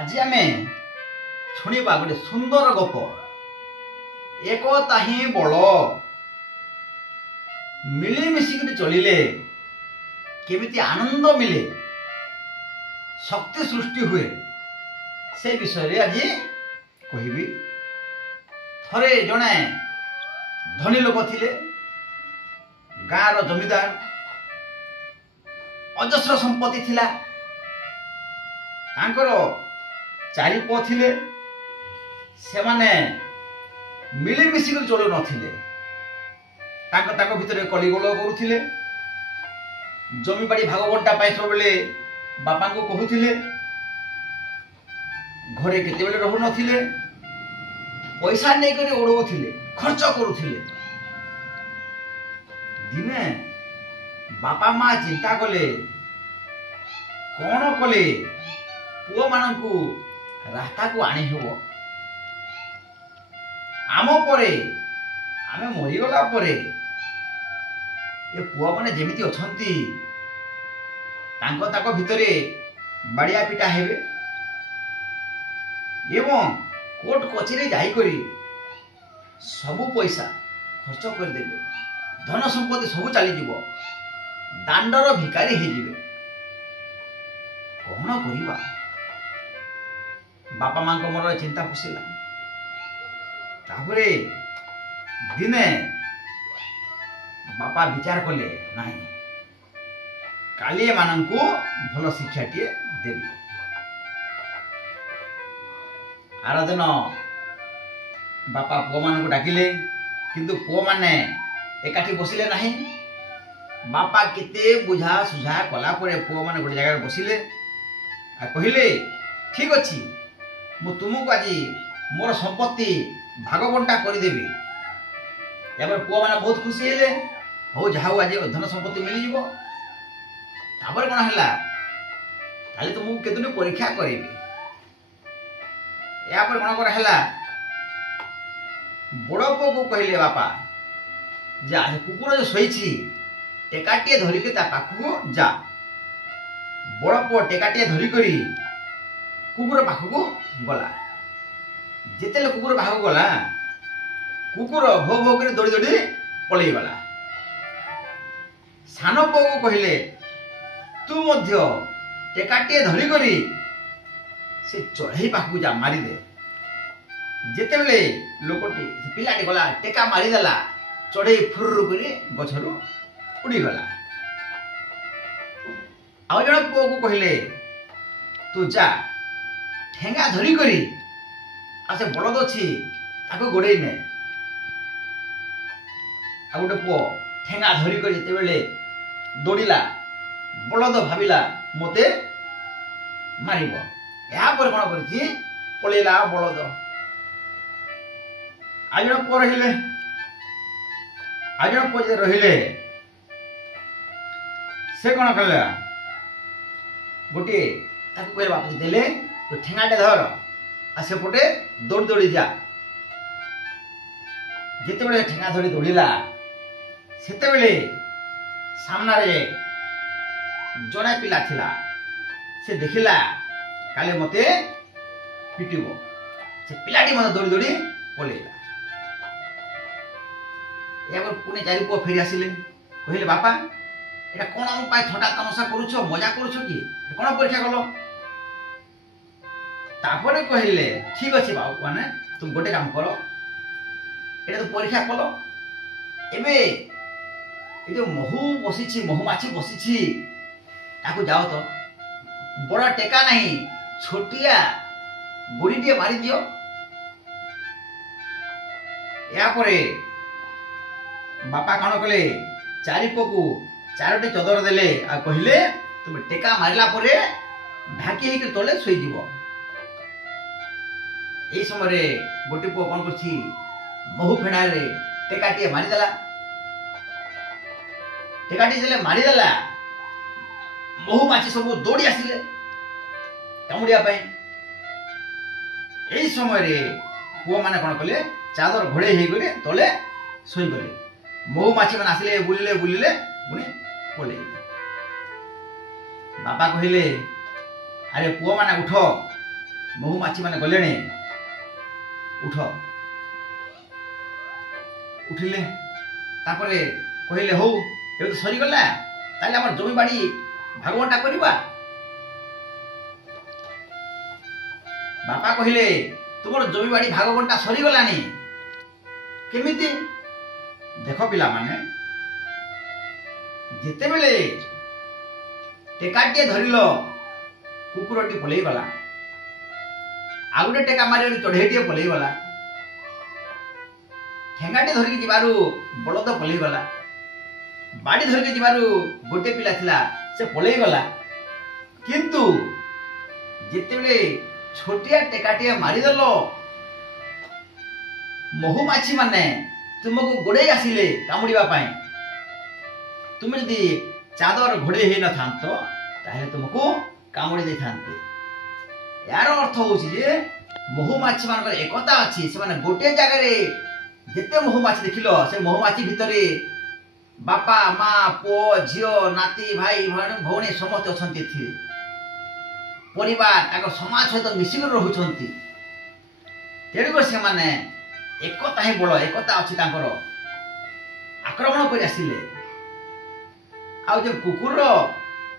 आज आम शुणा गोटे सुंदर गप एकता ही बल मिलिमिशिक चलिले केमिति आनंद मिले शक्ति सृष्टि हुए से विषय आज कहबी। थरे जड़े धनी लोक थिले गाँव जमीदार अजस्र संपत्ति थिला तांकर चारि पुଅ थिले से माने मिलिमिशिक चलु नथिले तांको भितर कलिगोल करुथिले जमी बाड़ी भाग बंटा पाई सब बेले बापा को कहूथिले घरे केते बेले रहु नथिले पैसा नै करी ओडौथिले खर्च करुथिले। दिने बापा माँ चिंता कले कौन कले पुओ मानकु रास्ता को आनी हेबो आम परे आमे मरीगला परे ये पुओ माने जेमिति अछंती ताको भितरे बाड़िया पिटा हेबे एवं कोर्ट कचेरी जाई करी सबु पैसा खर्च कर देबे धन संपत्ति सब चली जीवो दांडर भिकारी हे जीवे कौन करिबा। बापा मां को मोर चिंता पशिला तापरे दिने बापा विचार कले नहीं काली मानंकु भल शिक्षा टे देबी। आर दिन बापा पुओ मानकु डाकिले किंतु पुओ माने एकाठी बसिले नहीं। बापा केते बुझा सुझा कला परे पुओ माने गोटे जगह बसिले आ कहिले ठीक अछि मु तुमको आज मोर संपत्ति भाग बंटा कर देबी। यार पुओ माने बहुत खुशी हेले हो जाऊ आज धन संपत्ति मिल जीवो तापर कोन हला खाली तुमको केतुनी परीक्षा करेबी। या पर कोन कर हला बड़ पुओ को कहले बापा जे आज कुकुर जो सोईछि टेकाटिए धरिक ता पाखु जा। बड़ पुओ टेकाटिए धरी करी कुकुर पाखु गला जेते कुकुर पाखु गला कुकुर भो भो कर दौड़ी दौड़ी पलई गला। सान पुओ को कहले तू मध्य टेकाटिए धरी करी से चढ़ई पाखु जा मारी दे। जेते बेले लोकटी पिलाटी गला टेका मारी देला चढ़ई फुर करी गछरु उड़ी गला। आउ जण पुओ को कहले तू जा ठेंगा धरी करी आ से बलद अछि ताको गोड़े ने। आ गोटे पुओ ठेंगा धरी करी जेते बेले दौड़िला बलद भाबिला मते मारिबो या पर कोन करछि पळेला बलद। आ जण पुओ रहिले आ जण पुओ जे रहिले से कोन कला गोटे ताको कहले बाप देले तो ठेंगाटे धर आ सेपटे दौड़ दौड़ी जा। जिते बेले ठेंगा धरी दौड़िला सेते बेले सामना रे जड़े पिला थिला से देखिला काले मते पिटिबो से पिलाटी मते दौड़ी दौड़ी पळेला। एबर पुणे चारि पुओ फेरी आसिले कहले बापा एटा कोन हम पाए थटा तमसा करूछो मजा करूछो कि कोन परीक्षा कलो। तापरे कहले ठीक अछि बाबू माने तुम गोटे काम करो एटा तो परीक्षा कलो एबे ए जो महू बसिछि महू माछी बसिछि ताको जाओ तो बड़ा टेका नहीं छोटिया गुड़ी टे मारी दियो। या परे बापा कौन कले चारि पुओ चारोटी चदर देले आ कहले तुम टेका मारिला परे ढाकी हेक तले सोई जीवो। एई समय गोटे पुओ कौन करछि महू फेणा रे टेकाटिए मारी देला। टेकाटी देले मारी देला महू माछी सब दौड़ी आसिले कामुड़िया पाई। एई समय रे पुओ माने कौन कले चादर घोड़े हे गले तले सोई गले। महू माछी माने आसिले बुलिले बुलिले पुणी पळे। बापा कहले अरे पुओ माने उठ ମହୁମାଛି ମାନେ ଗଲେଣି। ଉଠ। ଉଠିଲେ ତାପରେ କହିଲେ ହଉ ଏବେ ତ ସରିଗଲା, ତାହେଲେ ଆମର ଜମି ବାଡ଼ି ଭାଗବଣ୍ଟା କରିବା। ବାପା କହିଲେ ତୁମର ଜମି ବାଡ଼ି ଭାଗବଣ୍ଟା ସରିଗଲାଣି। କେମିତି? ଦେଖ ପିଲାମାନେ, ଯେତେବେଳେ ଟେକାଟିଏ ଧରିଲ କୁକୁରଟି ପଳେଇ ଗଲା, ଆଉ ଗୋଟେ ଟେକା ମାରିବାରୁ ଚଢ଼େଇଟିଏ ପଳେଇ ଗଲା, ଠେଙ୍ଗାଟି ଧରିକି ଯିବାରୁ ବଳଦ ପଳେଇ ଗଲା, ବାଡ଼ି ଧରିକି ଯିବାରୁ ଗୋଟେ ପିଲା ଥିଲା ସେ ପଳେଇ ଗଲା। କିନ୍ତୁ ଯେତେବେଳେ ଛୋଟିଆ ଟେକାଟିଏ ମାରିଦେଲ, ମହୁମାଛି ମାନେ ତୁମକୁ ଗୋଡ଼େଇ ଆସିଲେ କାମୁଡ଼ିବା ପାଇଁ। ତୁମେ ଯଦି ଚାଦର ଘୋଡ଼େଇ ହେଇନଥାନ୍ତ ତାହେଲେ ତୁମକୁ କାମୁଡ଼ି ଦେଇଥାନ୍ତେ। ଏହାର ଅର୍ଥ ହେଉଛି ଯେ ମହୁମାଛି ମାନଙ୍କର ଏକତା ଅଛି। ସେମାନେ ଗୋଟିଏ ଜାଗାରେ ଯେତେ ମହୁମାଛି ଦେଖିଲ, ସେ ମହୁମାଛି ଭିତରେ ବାପା ମା ପୁଅ ଝିଅ ନାତି ଭାଇ ଭଉଣୀ ସମସ୍ତେ ଅଛନ୍ତି। ଏଥିରେ ପରିବାର ତାଙ୍କ ସମାଜ ସହିତ ମିଶିକରି ରହୁଛନ୍ତି। ତେଣୁକରି ସେମାନେ ଏକତା ହିଁ ବଳ, ଏକତା ଅଛି ତାଙ୍କର। ଆକ୍ରମଣ କରି ଆସିଲେ। ଆଉ ଯେ କୁକୁର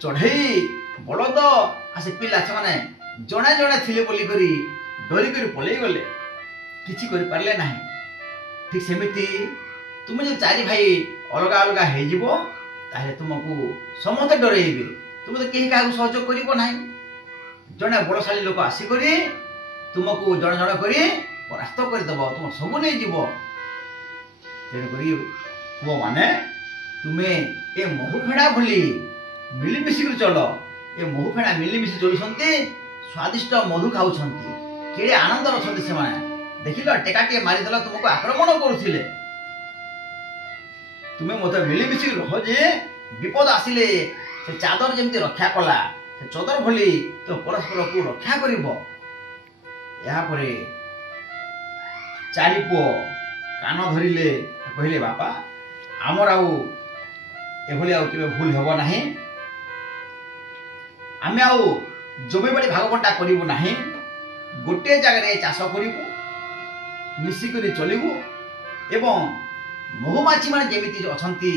ଚଢ଼େଇ ବଳଦ ଆଉ ସେ ପିଲା, ସେମାନେ ଜଣେ ଜଣେ ଥିଲେ ବୋଲିକରି ଡରିକରି ପଳେଇ ଗଲେ, କିଛି କରିପାରିଲେ ନାହିଁ। ଠିକ୍ ସେମିତି ତୁମେ ଯଦି ଚାରି ଭାଇ ଅଲଗା ଅଲଗା ହେଇଯିବ ତାହେଲେ ତୁମକୁ ସମସ୍ତେ ଡରେଇବେ। ତୁମେ ତ କେହି କାହାକୁ ସହଯୋଗ କରିବ ନାହିଁ। ଜଣେ ବଳଶାଳୀ ଲୋକ ଆସିକରି ତୁମକୁ ଜଣେ ଜଣେ କରି ପରାସ୍ତ କରିଦେବ, ତୁମ ସବୁ ନେଇଯିବ। ତେଣୁକରି ପୁଅମାନେ, ତୁମେ ଏ ମହୁ ଫେଣା ଭଳି ମିଳିମିଶିକରି ଚଳ। ଏ ମହୁ ଫେଣା ମିଳିମିଶି ଚଳୁଛନ୍ତି, ସ୍ୱାଦିଷ୍ଟ ମଧୁ ଖାଉଛନ୍ତି, କେଡ଼େ ଆନନ୍ଦରେ ଅଛନ୍ତି ସେମାନେ। ଦେଖିଲ, ଟେକାଟିଏ ମାରିଦେଲ, ତୁମକୁ ଆକ୍ରମଣ କରୁଥିଲେ। ତୁମେ ମୋତେ ମିଳିମିଶି ରହ ଯେ ବିପଦ ଆସିଲେ ସେ ଚାଦର ଯେମିତି ରକ୍ଷା କଲା, ସେ ଚଦର ଭଳି ତ ପରସ୍ପରକୁ ରକ୍ଷା କରିବ। ଏହାପରେ ଚାରି ପୁଅ କାନ ଧରିଲେ, କହିଲେ ବାପା, ଆମର ଆଉ ଏଭଳି ଆଉ କେବେ ଭୁଲ ହେବ ନାହିଁ। ଆମେ ଆଉ ଜମିବାଡ଼ି ଭାଗବଣ୍ଟା କରିବୁ ନାହିଁ। ଗୋଟିଏ ଜାଗାରେ ଚାଷ କରିବୁ, ମିଶିକରି ଚଳିବୁ ଏବଂ ମହୁମାଛି ମାନେ ଯେମିତି ଅଛନ୍ତି,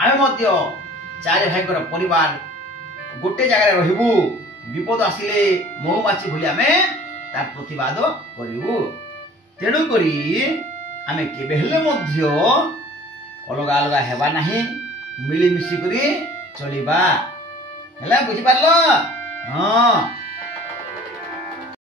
ଆମେ ମଧ୍ୟ ଚାରି ଭାଇଙ୍କର ପରିବାର ଗୋଟେ ଜାଗାରେ ରହିବୁ। ବିପଦ ଆସିଲେ ମହୁମାଛି ଭଳି ଆମେ ତାର ପ୍ରତିବାଦ କରିବୁ। ତେଣୁକରି ଆମେ କେବେ ହେଲେ ମଧ୍ୟ ଅଲଗା ଅଲଗା ହେବା ନାହିଁ, ମିଳିମିଶି କରି ଚଳିବା। ହେଲା, ବୁଝିପାରିଲ? ହଁ।